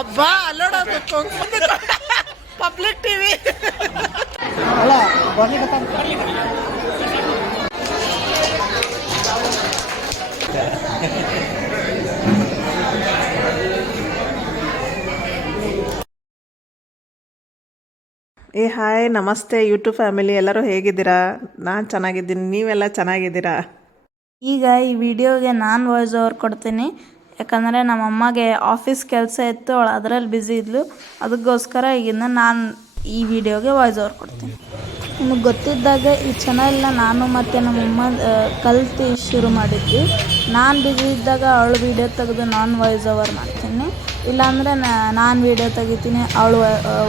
ಅಬ್ಬಾ ಅಲ್ಲೋಡೋದು public TV ಅಲ್ಲ ಬರ್ಲಿಕ್ಕೆ ಹಾಯ್ ನಮಸ್ತೆ ಯೂಟ್ಯೂಬ್ ಫ್ಯಾಮಿಲಿ, ಎಲ್ಲರೂ ಹೇಗಿದ್ದೀರಾ? ನಾನು ಚೆನ್ನಾಗಿದ್ದೀನಿ, ನೀವೆಲ್ಲ ಚೆನ್ನಾಗಿದ್ದೀರಾ? ಈಗ ಈ ವಿಡಿಯೋಗೆ ನಾನು ವಾಯ್ಸ್ ಓವರ್ ಕೊಡ್ತೀನಿ, ಯಾಕಂದರೆ ನಮ್ಮ ಅಮ್ಮಗೆ ಆಫೀಸ್ ಕೆಲಸ ಇತ್ತು, ಅವಳು ಅದರಲ್ಲಿ ಬ್ಯುಸಿ ಇದ್ಲು. ಅದಕ್ಕೋಸ್ಕರ ಈಗಿಂದ ನಾನು ಈ ವಿಡಿಯೋಗೆ ವಾಯ್ಸ್ ಓವರ್ ಕೊಡ್ತೀನಿ. ನಿಮಗೆ ಗೊತ್ತಿದ್ದಾಗ ಈ ಚಾನಲ್ನ ನಾನು ಮತ್ತು ನಮ್ಮಮ್ಮ ಕಲ್ತು ಶುರು ಮಾಡಿದ್ವಿ. ನಾನು ಬ್ಯುಸಿ ಇದ್ದಾಗ ಅವಳು ವೀಡಿಯೋ ತೆಗೆದು ನಾನು ವಾಯ್ಸ್ ಓವರ್ ಮಾಡ್ತೀನಿ, ಇಲ್ಲಾಂದರೆ ನಾನು ವೀಡಿಯೋ ತೆಗಿತೀನಿ, ಅವಳು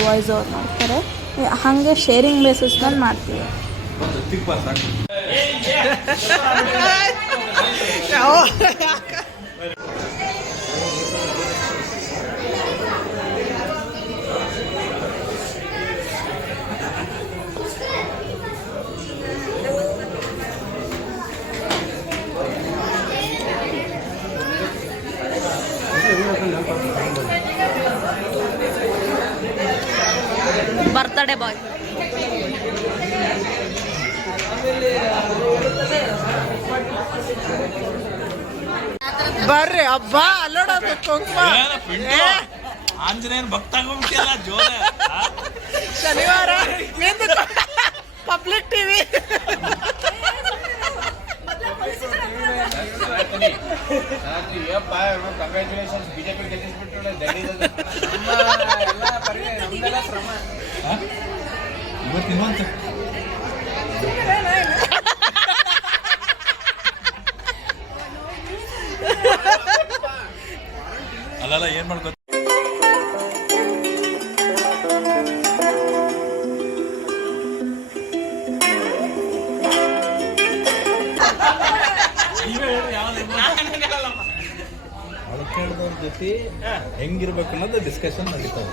ವಾಯ್ಸ್ ಓವರ್ ಮಾಡ್ತಾರೆ. ಹಾಗೆ ಶೇರಿಂಗ್ ಬೇಸಿಸ್ ಮೇಲೆ ಮಾಡ್ತೀವಿ. ಬರ್ತ್ಡೇ ಬಾಯ್ ಬರ್ರಿ ಹಬ್ಬಾ ಅಲ್ಲೋಡೋದು ಕುಂಕುಮ ಆಂಜನೇಯನ ಭಕ್ತ ಆಗೋಗ್ಬಿಟ್ಟಿಯಲ್ಲ ಜೋರ. ಶನಿವಾರ ಪಬ್ಲಿಕ್ ಟಿವಿ ಇವತ್ತಿನಂತ ಅಲ್ಲಲ್ಲ ಏನ್ ಮಾಡ್ಕೊ ಕೇಳಿದವ್ರ ಜೊತೆ ಹೆಂಗಿರ್ಬೇಕು ಅನ್ನೋದು ಡಿಸ್ಕಷನ್ ನಡೀತಾವೆ.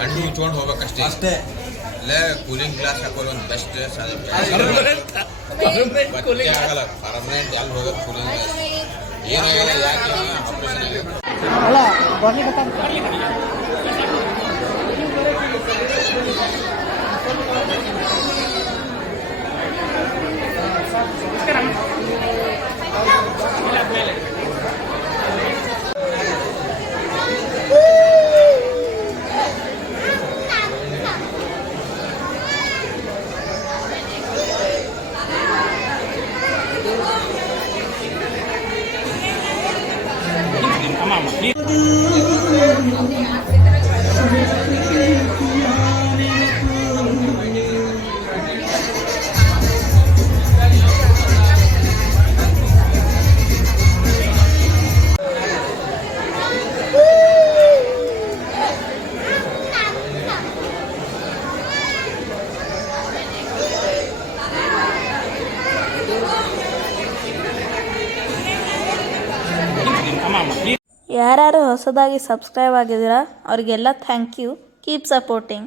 ಗಂಡು ಮುಚ್ಕೊಂಡು ಹೋಗ್ಬೇಕಷ್ಟೇ ಅಷ್ಟೇ. ಇಲ್ಲ ಕೂಲಿಂಗ್ ಗ್ಲಾಸ್ ಹಾಕೋದು ಒಂದು ಬೆಸ್ಟ್ ಆಗಲ್ಲ. ಪರ್ಮನೆಂಟ್ ಎಲ್ಲಿ ಹೋಗೋದು ಕೂಲಿಂಗ್ ಗ್ಲಾಸ್ ಏನಾಗಲ್ಲ. ಯಾಕೆ ಆಪರೇಷನ್ ಆಗಿದೆ ಅಲ್ಲ ಬರ್ಲಿಕ್ಕೆ ಯಾರ್ಯಾರು ಹೊಸದಾಗಿ ಸಬ್ಸ್ಕ್ರೈಬ್ ಆಗಿದ್ದೀರಾ ಅವರಿಗೆಲ್ಲ thank you. Keep supporting.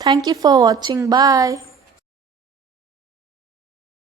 Thank you for watching. Bye.